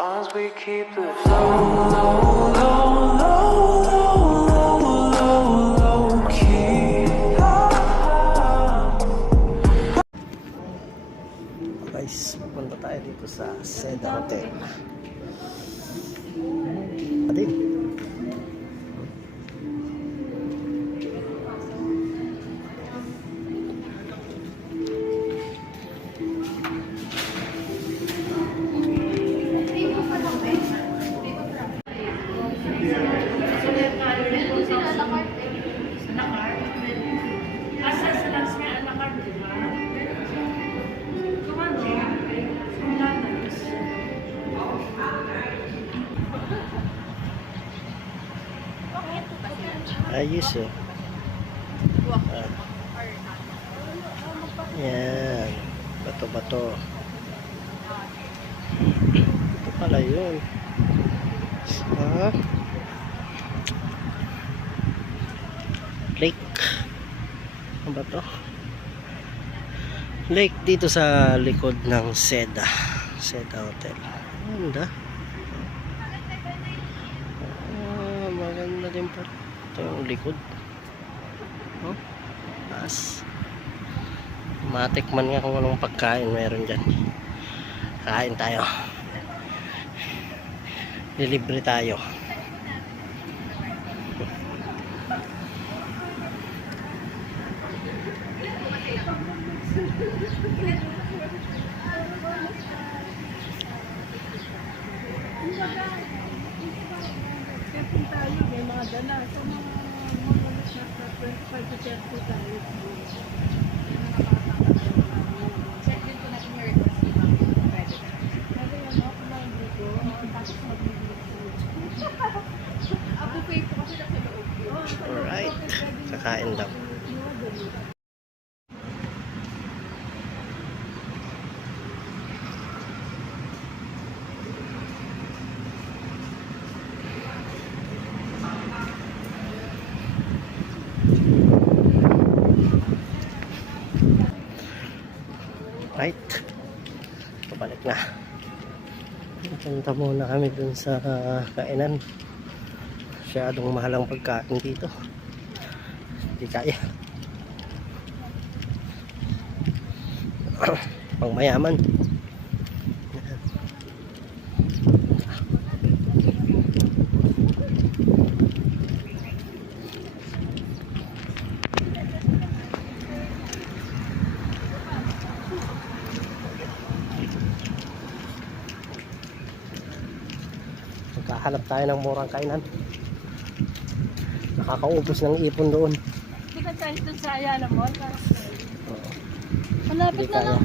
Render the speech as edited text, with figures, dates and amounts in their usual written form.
long as we keep the flow low, low, low, low, low, low, low key. Guys, pupunta tayo dito sa Seda Hotel. Adin. Ayos oh. Yan. Bato-bato. Ito pala yun. Lake. Ano ba to? Lake dito sa likod ng Seda Hotel. Ganda. Maganda din po. Ito yung likod. Oh, taas. Matikman nga kung anong pagkain meron dyan. Kain tayo. Delivery tayo. May mga dala sa mga nasa 25 to 30 tayo. Check din po natin yung request ni Ma'am. Pwede. Pwede yan ako kumain dito. Tapos mag-video. Ako pay po kasi nasa loob. Alright. Kakain lang. Right, pabalik na. Punta muna kami dun sa kainan. Masyadong mahal ang pagkain dito, hindi kaya. Pang mayaman. Hanap tayo ng murang kainan. Nakakaubos ng ipon doon. Hindi ka tayo doon sa Ayala Mall. Malapit na lang.